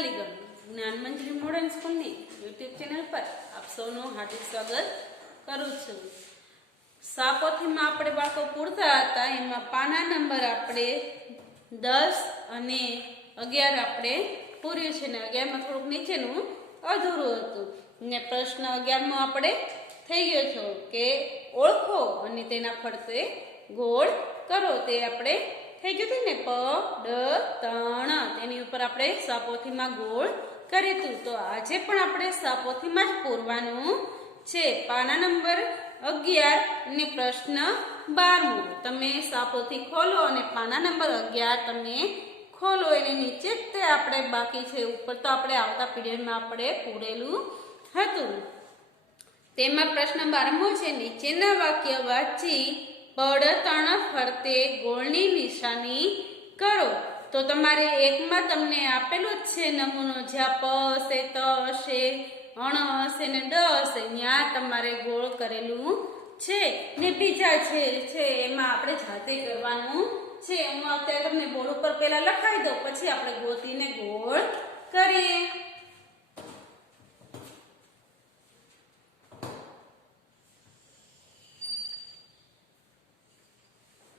વાલીગણ Gyanmanjari modern સ્કૂલની YouTube channel પર આપ સૌનું હાર્દિક સ્વાગત કરું છું। સાપોથીમાં આપણે બાળકો પૂરતા હતા એમાં પાના નંબર આપણે 10 અને 11 આપણે પૂર્યું છે ને 11માં થોડુંક નીચેનું અધૂરું હતું ને પ્રશ્ન 11માં આપણે થઈ ગયો છે કે ઓળખો અને તેના ફરતે ગોળ કરો તે આપણે થઈ ગયું હતું ને પ ડ તણ તેની ઉપર આપણે સાપોથીમાં ગોળ કર્યું હતું। તો આજે પણ આપણે સાપોથીમાં જ પૂરવાનું છે। પાના નંબર 11 ને પ્રશ્ન 12 તમે સાપોથી ખોલો અને પાના નંબર 11 તમે ખોલો એની નીચે તે આપણે બાકી છે ઉપર તો આપણે આવતા પીરિયડમાં આપણે પૂરેલું હતું। તેમાં પ્રશ્ન 12મો છે નીચેના વાક્ય વાંચી પડતણ ફરતે ગોળની નિશાની કરો। તો તમારે એકમાં તમને આપેલું જ છે નમૂનો જ્યાં પ હશે ત હશે અણ હશે ને ડ હશે ત્યાં તમારે ગોળ કરેલું છે ને બીજા છે એમાં આપણે જાતે કરવાનું છે। હું અત્યારે તમને બોર્ડ ઉપર પહેલા લખાવી દઉં પછી આપણે ગોતીને ગોળ કરીએ।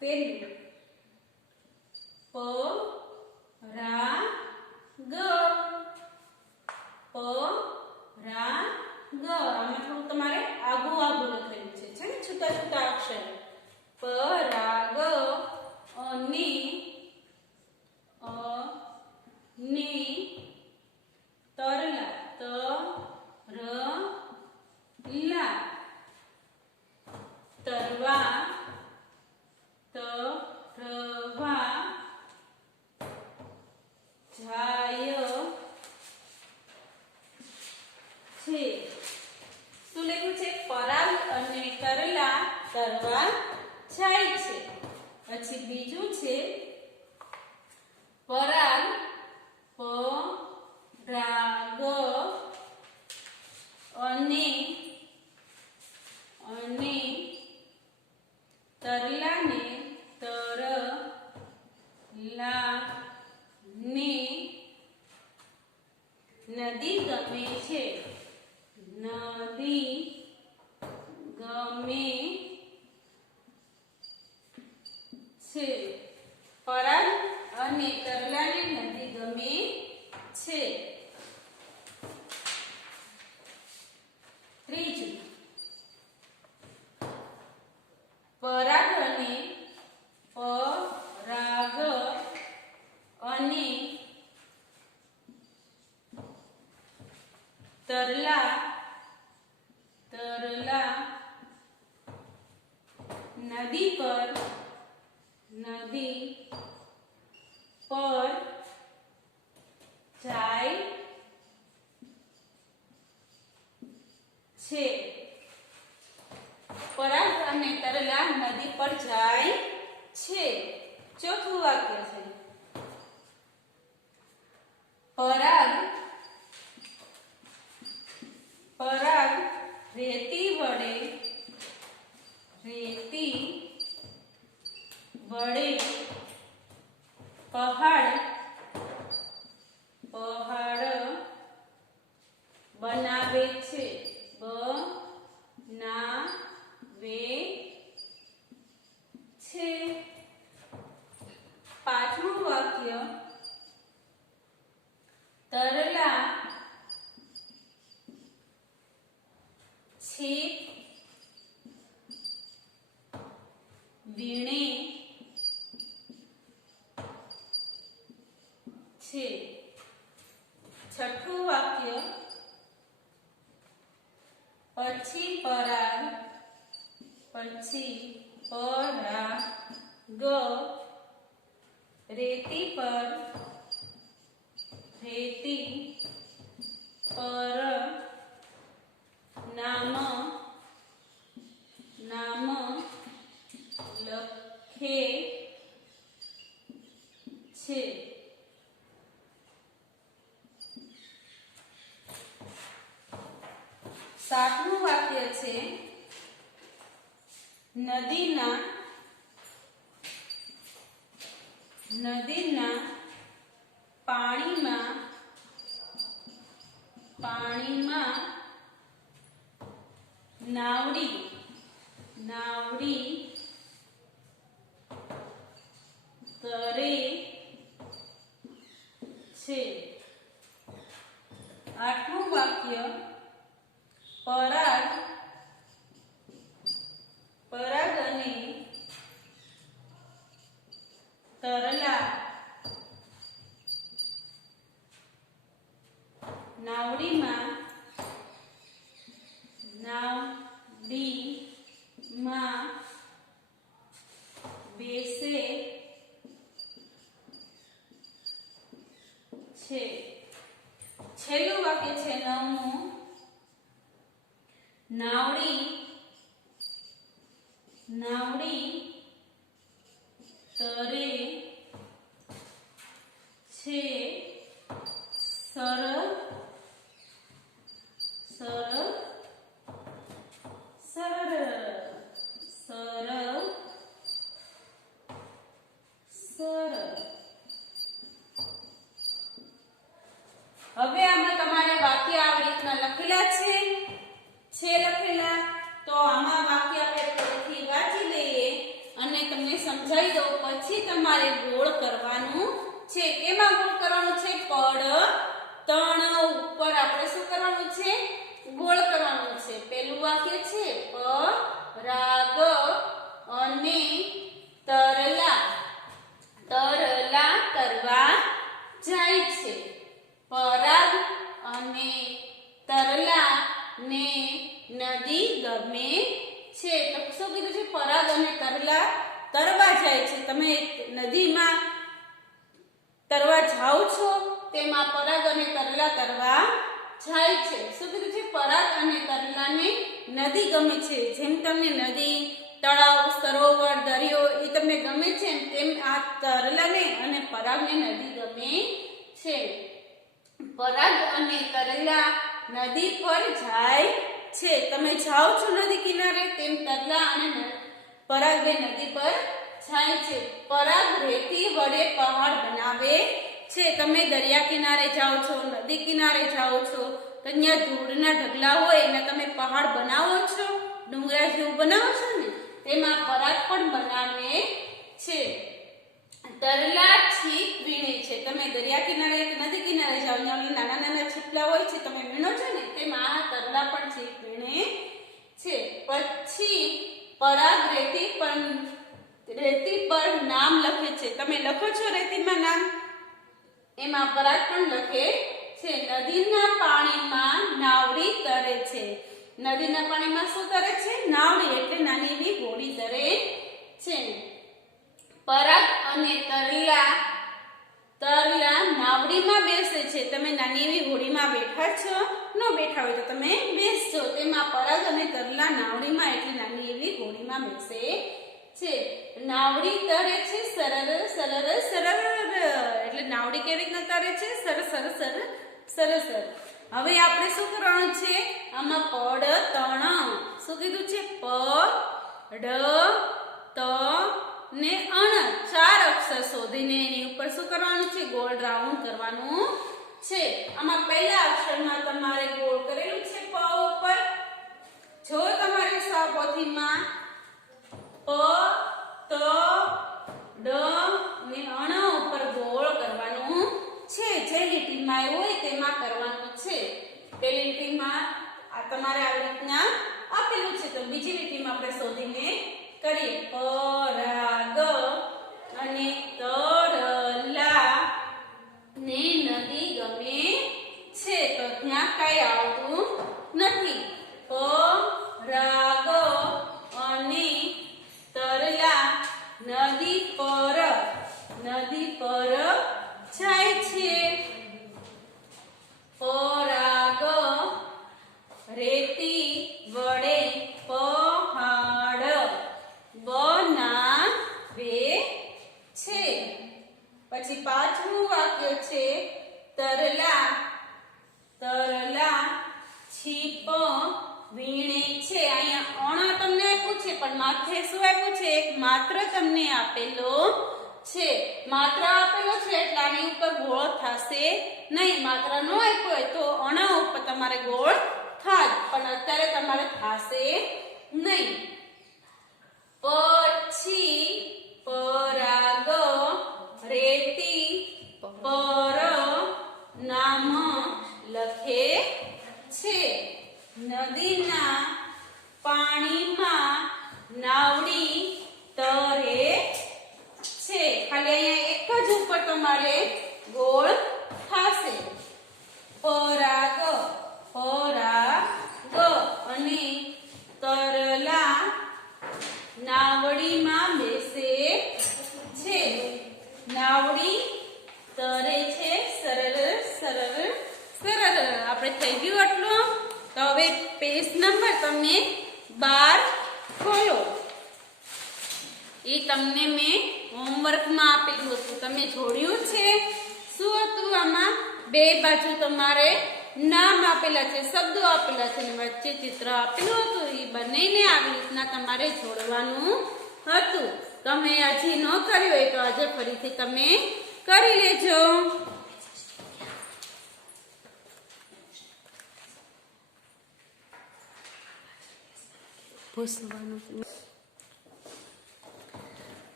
પહેલું પ રા ગ પ રા ગ આમાં થોડું તમારે આગું લખેલું છે ને છૂટા છૂટા અક્ષર પ રા ગ અને તરલા ત ર લા તરવા તરવા જાય છે। શું લખ્યું છે પરાગ અને તરલા તરવા જાય છે। પછી બીજું છે પરાગ પરાગ અને તરલાને નદી ગમે છે। નદી ગમે છે પરાગ અને તરલાને નદી ગમે છે। ત્રીજું પરાગ અને તરલા નદી પર જાય છે। પરાગ અને તરલા નદી પર જાય છે। ચોથું વાક્ય છે પરાગ રેતી વડે પહાડ બનાવે છે। પાંચમું વાક્ય તરલા છીપ વીણે છે। છઠ્ઠું વાક્ય પછી પરાગ રેતી પર નામ લખે છે। સાતમું વાક્ય છે નદીના પાણીમાં પાણીમાં નાવડી તરે છે. આઠમું વાક્ય પરાગ અને તરલા નાવડીમાં બેસે છે. છેલ્લું વાક્ય છે નવમું નાવડી તરે છે સર હવે આમાં તમારે વાક્ય આવી રીતના લખેલા છે લખેલા. તો આમાં વાક્ય આપણે ફરીથી વાંચી લઈએ અને તમને સમજાવી દઉં. પછી તમારે ગોળ કરવાનું છે. એમાં ગોળ કરવાનું છે પડ તણ ઉપર આપણે શું કરવાનું છે? ગોળ કરવાનું છે. પહેલું વાક્ય છે પરાગ અને તરલા તરવા જાય છે. પરાગ અને તરલા ને નદી ગમે છે. તો શું કીધું છે? પરાગ અને તરલા તરવા જાય છે. તમે નદીમાં તરવા જાઓ છો, તેમાં પરાગ અને તરલા તરવા જાય છે. શું કીધું છે? પરાગ અને તરલાને નદી ગમે છે. જેમ તમને નદી, તળાવ, સરોવર, દરિયો એ તમને ગમે છે, તેમ આ તરલાને અને પરાગને નદી ગમે છે. પરાગ અને તરલા નદી પર જાય છે. તમે જાઓ છો નદી કિનારે, તેમ તરલા અને પરાગ નદી પર જાય છે. પરાગ રેતી વડે પહાડ બનાવે છે. તમે દરિયા કિનારે જાઓ છો, નદી કિનારે જાઓ છો, તો અહીંયા ધૂળના ઢગલા હોય અને તમે પહાડ બનાવો છો, ડુંગરા જેવું બનાવો છો ને, તેમાં પરાગ પણ બનાવે છે. તરલા છીપ વીણે છે. તમે દરિયા કિનારે કે નદી કિનારે જાઓ, નાના નાના છીપલા હોય છે, તમે વીણો છો ને, તેમાં તરલા પણ છીપ વીણે છે. પછી પરાગ રેતી પર નામ લખે છે. તમે લખો છો રેતીમાં નામ, એમાં પરાગ પણ લખે છે. નદીના પાણીમાં નાવડી તરે છે. નદીના પાણીમાં શું તરે છે? નાવડી, એટલે નાની એવી હોડી તરે છે. પરાગ અને તરલા નાવડીમાં બેસે છે. તમે નાની એવી હોડીમાં બેઠા છો, ન બેઠા હોય તો તમે બેસજો. તેમાં પરાગ અને તરલા નાવડીમાં, એટલે નાની એવી હોડીમાં બેસે છે. નાવડી તરે છે સરર સરર સરર, એટલે નાવડી કેવી રીતના તરે છે? Sir sir sir sir sir. હવે આપણે શું કરવાનું છે? આમાં પડ તણ શું કીધું છે? પ ડ ત ને અણ 4 અક્ષર શોધીને એની ઉપર શું કરવાનું છે? ગોળ રાઉન્ડ કરવાનું છે. આમાં પહેલા અક્ષરમાં તમારે ગોળ કરેલું છે પ ઉપર. જો તમારે સાપોથીમાં પ ત ડ ને અણ ઉપર ગોળ કરવાનું છે. જે લીટીમાં હોય તેમાં કરવાનું છે. પહેલી લીટીમાં આ તમારે આવી રીતના આપેલું છે, તો બીજી લીટીમાં આપણે શોધીને કરીએ. પરાગ અને તરલા ને નદી ગમે છે. તો ત્યાં કઈ આવતું નથી. પરાગ અને તરલા નદી પર જાય છે. પરાગ રેતી વડે પહાડ બનાવે છે. પછી પાંચમું વાક્ય છે તરલા છીપ વીણે છે. અહીંયા અણ તમને આપ્યું છે, પણ માથે શું આપ્યું છે? એક માત્ર તમને આપેલો છે. માત્ર આપેલો છે એટલે આની ઉપર ગોળ થશે નહીં. માત્ર ન આપ્યો હોય તો અણા ઉપર તમારે ગોળ થાય, પણ અત્યારે તમારે થશે નહીં. પછી પરાગ રેતી પર નામ લખે છે. નદીના પાણીમાં નાવડી તરે છે. ખાલી અહીંયા એક જ ઉપર તમારે ગોળ થશે. પરાગ અને તરલા નાવડીમાં બેસે છે. નાવડી તરે છે. સરળ સરળ સરળ. આપણે થઈ ગયું આટલું. તો હવે પેજ નંબર તમે 12 ખોલો. એ તમને મેં હોમવર્કમાં આપેલું હતું, તમે જોડ્યું છે. શું હતું આમાં? બે બાજુ તમારે નામ આપેલા છે, શબ્દો આપેલા છે અને વચ્ચે ચિત્ર આપેલું હતું. એ બંનેને આવી રીતના તમારે જોડવાનું હતું. તમે હજી ન કર્યું હોય તો આજે ફરીથી તમે કરી લેજો.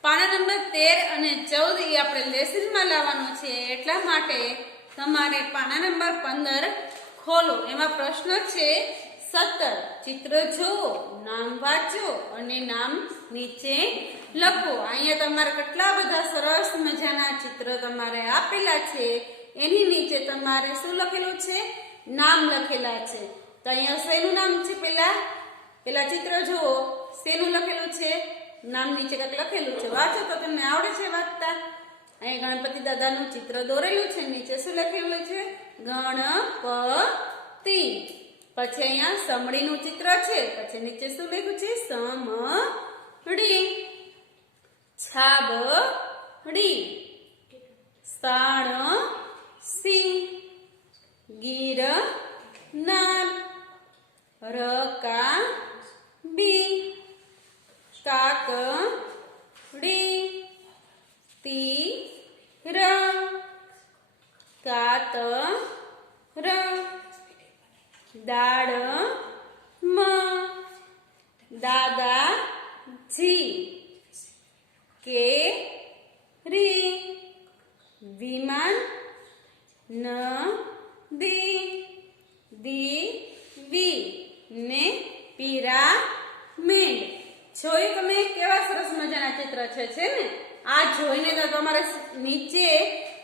પાના નંબર 13 અને 14 એ આપણે લેસનમાં લાવવાનું છે. એટલા માટે તમારે પાના નંબર 15 ખોલો. એમાં પ્રશ્ન છે 17. ચિત્ર જુઓ, નામ વાંચો અને નામ નીચે લખો. અહીંયા તમારે કેટલા બધા સરસ મજાના ચિત્ર તમારે આપેલા છે. એની નીચે તમારે શું લખેલું છે? નામ લખેલા છે. તો અહીંયા શેનું નામ છે? પેલા ચિત્ર જુઓ, શેનું લખેલું છે? નામ નીચે કંઈક લખેલું છે. વાંચો તો તમને આવડે છે વાંચતા. અહીંયા ગણપતિ દાદાનું ચિત્ર દોરેલું છે. નીચે શું લખેલું છે? ગણપતિ. પછી અહીંયા સમડીનું ચિત્ર છે. પછી નીચે શું લખ્યું છે? સમડી. છાબડી. સાણસી. ગિરનાર. રકાબી. કાકડી. તીર. કાતર. દાડમ. દાદાજી. કેરી. વિમાન. નદી. દીવી ને પિરામિડ. જોયું તમે કેવા સરસ મજાના ચિત્ર છે ને? આ જોઈને તો તમારે નીચે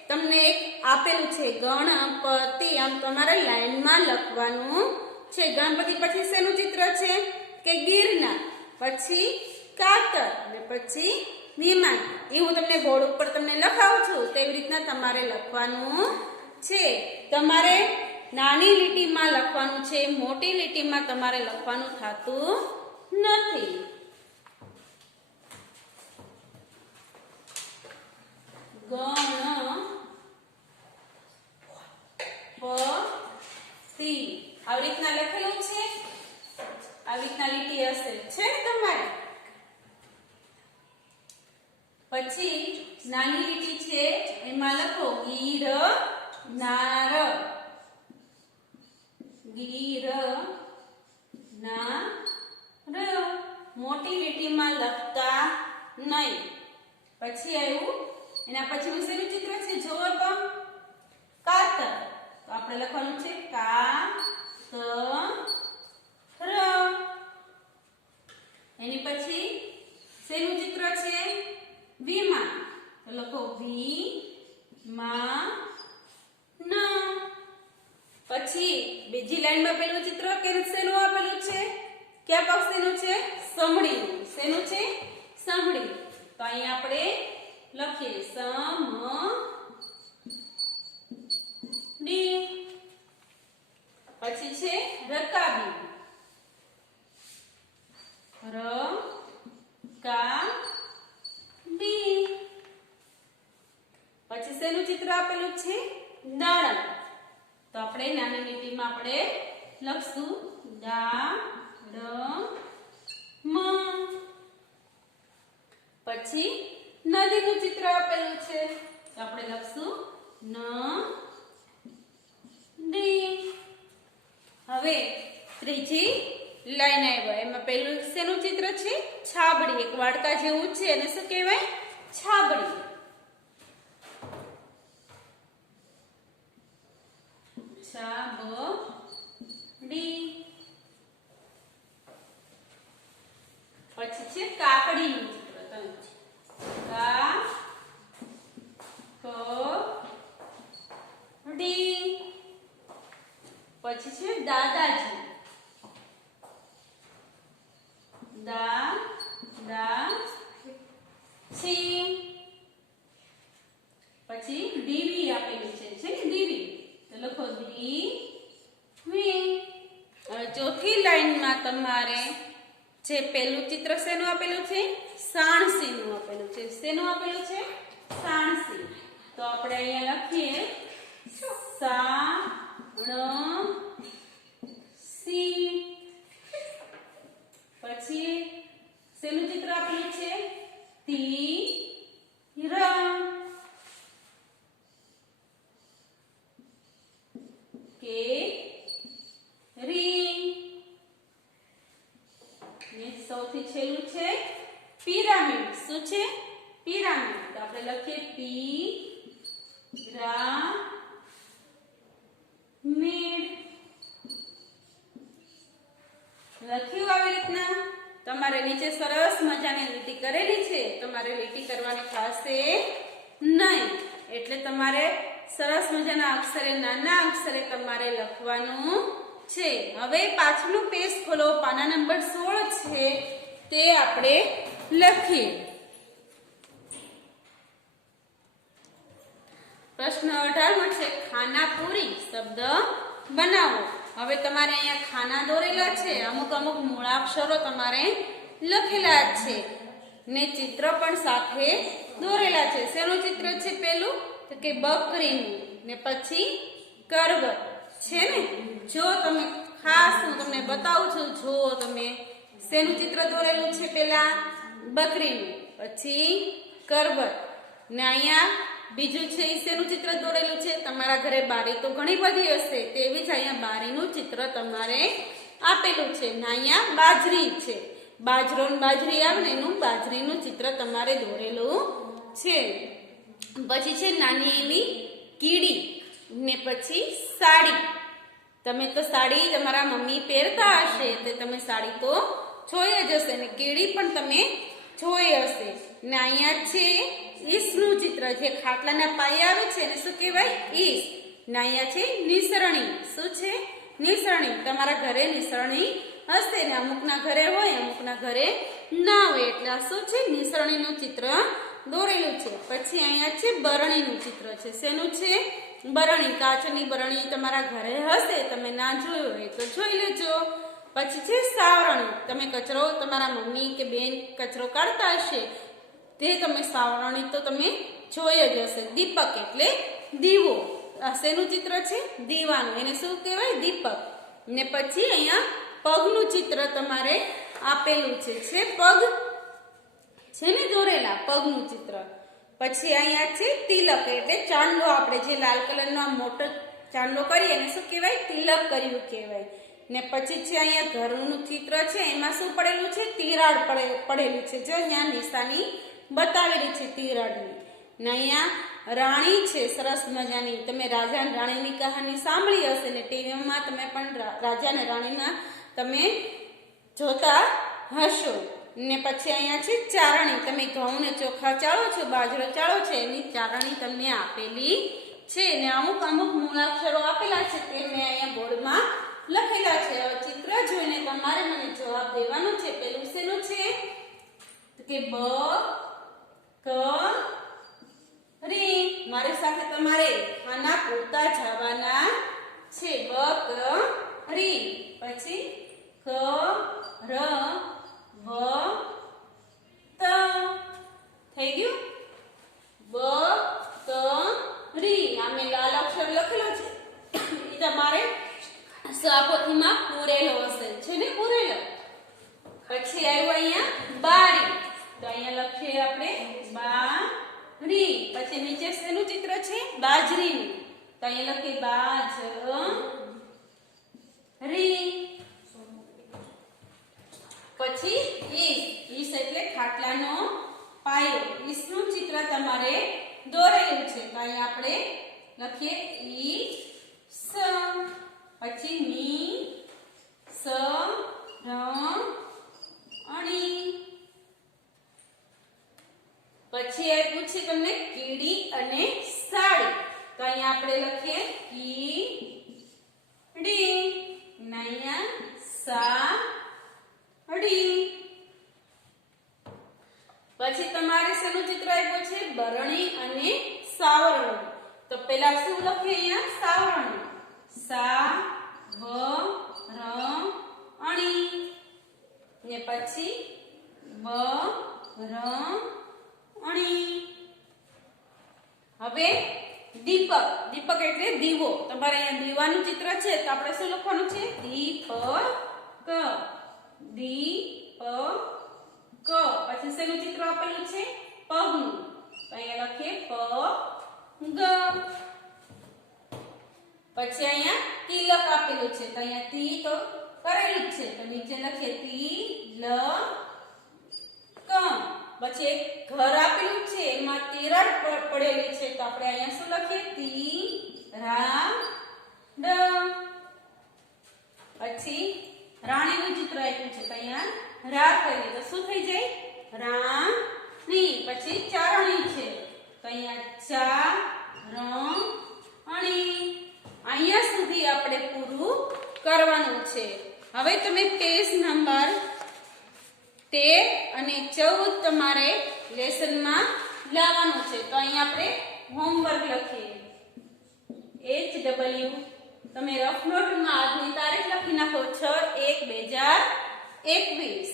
તમને એક આપેલું છે ગણપતિ. આમ તમારે લાઈનમાં લખવાનું છે. ગણપતિ પછી શેનું ચિત્ર છે? કે ગિરનાર, પછી કાતર અને પછી વિમાન. એ હું તમને બોર્ડ ઉપર તમને લખાવું છું. તેવી રીતના તમારે લખવાનું છે. તમારે નાની લીટીમાં લખવાનું છે, મોટી લીટીમાં તમારે લખવાનું થતું નથી. ગણપતિ આવી રીતના લખેલું છે. આવી રીતના લીટી હશે છે ને તમારે. પછી નાની લીટી છે એમાં લખો ગિરનાર. ગિરનાર. મોટી લીટીમાં લખતા નહીં. પછી આવ્યું એના પછી શેનું ચિત્ર છે? જોવો તો કાતર. તો આપણે લખવાનું છે કાતર. એની પછી શેનું ચિત્ર છે? વિમાન. તો લખો વિમાન. પછી બીજી લાઈનમાં પેલું ચિત્ર કે શેનું આપેલું છે? કયા પક્ષીનું છે? સમડીનું. શેનું છે? સમડી. તો અહીંયા આપણે લખીએ સમડી. પછી છે રકાબી. રકાબી. પછી શેનું ચિત્ર આપેલું છે? દાડમ. તો આપણે નાની લીટીમાં આપણે લખશું દાડમ. પછી નદી. નદીનું ચિત્ર આપેલું છે તો આપણે લખશું ન દી. હવે ત્રીજી લાઈન આવ્યા એમાં પહેલું શેનું ચિત્ર છે? છાબડી. એક વાડકા જેવું છે એને શું કહેવાય? છાબડી. છાબડી. પછી છે કાકડીનું ચિત્ર. કાકડી. પછી છે દાદાજી. દાદાજી. પછી દીવી આપેલી છે ને દીવી તો લખો દીવી. ચોથી લાઈનમાં તમારે જે પેલું ચિત્ર શેનું આપેલું છે? સાણસીનું આપેલું છે. શેનું આપેલું છે? સાણસી. તો આપણે અહીંયા લખીએ સાણસી. પછી શેનું ચિત્ર આપેલું છે? તીર. કેરી. ને સૌથી છેલ્લું છે પિરામિડ. શું છે? પિરામિડ. તો આપણે લખીએ પિરામિડ. લખ્યું આવી રીતના. તમારે નીચે સરસ મજાની લીટી કરેલી છે. તમારે લીટી કરવાની થશે નહીં એટલે તમારે સરસ મજાના અક્ષરે નાના અક્ષરે તમારે લખવાનું છે. હવે પાછળનું પેજ ખોલો. પાના નંબર 16 છે તે આપણે લખીએ. પ્રશ્ન 18 છે ખાનાપુરી શબ્દ બનાવો. હવે તમારે અહીંયા ખાના દોરેલા છે. અમુક મૂળાક્ષરો તમારે લખેલા છે ને ચિત્ર પણ સાથે દોરેલા છે. શેનું ચિત્ર છે પેલું? તો કે બકરીનું. ને પછી કરવત છે ને. જો તમે ખાસ હું તમને બતાવું છું. જો તમે શેનું ચિત્ર દોરેલું છે? પેલા બકરીનું, પછી કરવત ને અહીંયા બીજું છે શેનું ચિત્ર દોરેલું છે? તમારા ઘરે બારી તો ઘણી બધી હશે તેવી જ અહીંયા બારીનું ચિત્ર તમારે આપેલું છે. ને અહીંયા બાજરી છે. બાજરો ને બાજરી આવે ને એનું બાજરીનું ચિત્ર તમારે દોરેલું છે. પછી છે નાની એવી કીડી ને પછી સાડી. તમે તો સાડી તમારા મમ્મી પહેરતા હશે તે તમે સાડી તો જોઈ જ હશે ને કીડી પણ તમે જોઈ હશે. ને અહીંયા છે ઈસનું ચિત્ર. જે ખાટલાના પાયે આવે છે ને શું કહેવાય? ઈસ. ને અહીંયા છે નિસરણી. શું છે? નિસરણી. તમારા ઘરે નિસરણી હશે ને અમુકના ઘરે હોય અમુકના ઘરે ના હોય એટલે આ શું છે? નિસરણીનું ચિત્ર દોરેલું છે. પછી અહીંયા છે બરણીનું ચિત્ર છે. શેનું છે? બરણી. કાચની બરણી તમારા ઘરે હશે તમે ના જોયું હોય તો જોઈ લેજો. પછી છે સાવરણી. તમે કચરો તમારા મમ્મી કે બેન કચરો કાઢતા હશે તે તમે સાવરણી તો તમે જોઈ જ હશે. દીપક એટલે દીવો. આ શેનું ચિત્ર છે? દીવાનું. એને શું કહેવાય? દીપક. ને પછી અહીંયા પગનું ચિત્ર તમારે આપેલું છે. પગ છે ને દોરેલા પગનું ચિત્ર. પછી અહીંયા છે તિલક એટલે ચાંદલો. આપણે જે લાલ કલરનો મોટો ચાંદલો કરીએ એને શું કહેવાય? તિલક કર્યું કહેવાય. ને પછી છે અહીંયા ઘરનું ચિત્ર છે. એમાં શું પડેલું છે? તિરાડ પડેલું છે. જો અહીંયા નિશાની બતાવેલી છે તિરાડની. ને અહીંયા રાણી છે સરસ મજાની. તમે રાજા અને રાણીની કહાની સાંભળી હશે ને ટીવીમાં તમે પણ રાજા અને રાણીના તમે જોતા હશો. ને પછી અહીંયા છે ચારણી. તમે ઘઉં ને ચોખા ચાળો છો, બાજરો ચાળો છો એની ચારણી તમને આપેલી છે. ને અમુક મૂળાક્ષરો આપેલા છે તે મેં અહીંયા બોર્ડમાં લખેલા છે. હવે ચિત્ર જોઈને તમારે મને જવાબ દેવાનો છે. પેલું શેનું છે? કે બ ક રી. મારી સાથે તમારે ખાના પૂરતા જવાના છે. બ ક રી. પછી ક ર વ ત. થઈ ગયું? બ ક રી. આ મેં લાલ અક્ષર લખેલો છે એ તમારે સાપોથીમાં પૂરેલો હશે. છે ને પૂરેલો. પછી આવ્યું અહીંયા બારી. તો અહીંયા લખીએ આપણે બાજરીનું, તો અહીંયા લખીએ બાજરી. પછી ઈસ એટલે ખાટલાનો પાયો. ઈસનું ચિત્ર તમારે દોરેલું છે, તો અહીંયા આપણે લખીએ ઈસ. પછી મી સ ર અણી. પછી એ પૂછે તમને કીડી અને સાડી, તો અહીંયા આપણે લખીએ કીડી. અહીંયા સાડી. પછી તમારે શેનું ચિત્ર આપ્યું છે? બરણી અને સાવરણું. તો પહેલા શું લખીએ? અહીંયા સાવરણું. સા વ ર અણી. ને પછી બ ર અણી. હવે દીપક. દીપક એટલે દીવો. તમારે અહીંયા દીવાનું ચિત્ર છે, તો આપણે શું લખવાનું છે? દીપક. દીપક. પછી શેનું ચિત્ર આપેલું છે? પગનું, તો અહીંયા લખીએ પગ. પછી અહીંયા તિલક આપેલું છે, તો અહીંયા તી તો કરેલું જ છે, તો નીચે લખીએ તિલક. પછી એક ઘર આપેલું છે, એમાં તિરાડ પડેલી છે, તો આપણે અહીંયા શું લખીએ? તિરાડ. પછી રાણીનું ચિત્ર આપ્યું છે, તો અહીંયા રા કરીએ તો શું થઈ જાય? રાણી. પછી ચારણી છે, તો અહીંયા ચારણી. અહીંયા સુધી આપણે પૂરું કરવાનું છે. હવે તમે પેજ નંબર 13 અને 14 તમારે લેસનમાં લાવવાનું છે, તો અહીંયા આપણે હોમવર્ક લખીએ. HW તમે રફ નોટમાં આજની તારીખ લખી નાખો 6/1/2021.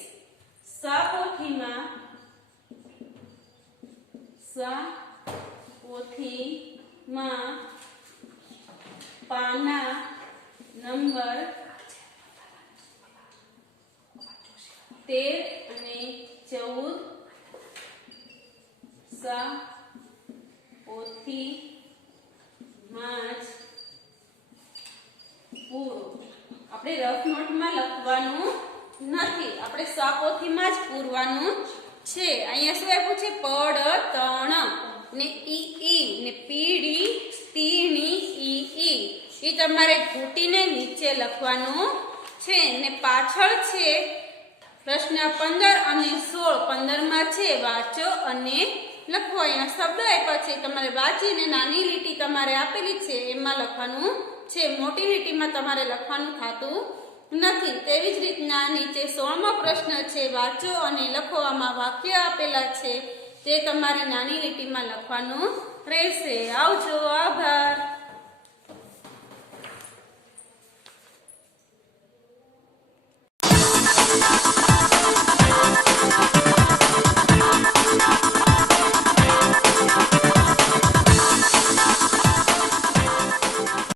પોથીમાં પાના નંબર 13 અને 14 પોથીમાં જ પૂરો. આપણે રફ નોટમાં લખવાનું નથી, આપણે સાપોથીમાં જ પૂરવાનું છે. અહીંયા શું આપ્યું છે? પડતણ ને ઈ ને પીડી તીણી ઈ. એ તમારે ઘૂંટીને નીચે લખવાનું છે. ને પાછળ છે પ્રશ્ન 15 અને 16. 15 માં છે વાંચો અને લખો. અહીંયા શબ્દ આપ્યા છે, તમારે વાંચીને નાની લીટી તમારે આપેલી છે એમાં લખવાનું છે. મોટી લીટીમાં તમારે લખવાનું થતું નથી. તેવી જ રીતના નીચે 16મો પ્રશ્ન છે, વાંચો અને લખો. આમાં વાક્ય આપેલા છે, તે તમારે નાની લીટીમાં લખવાનું રહેશે. આવજો, આભાર.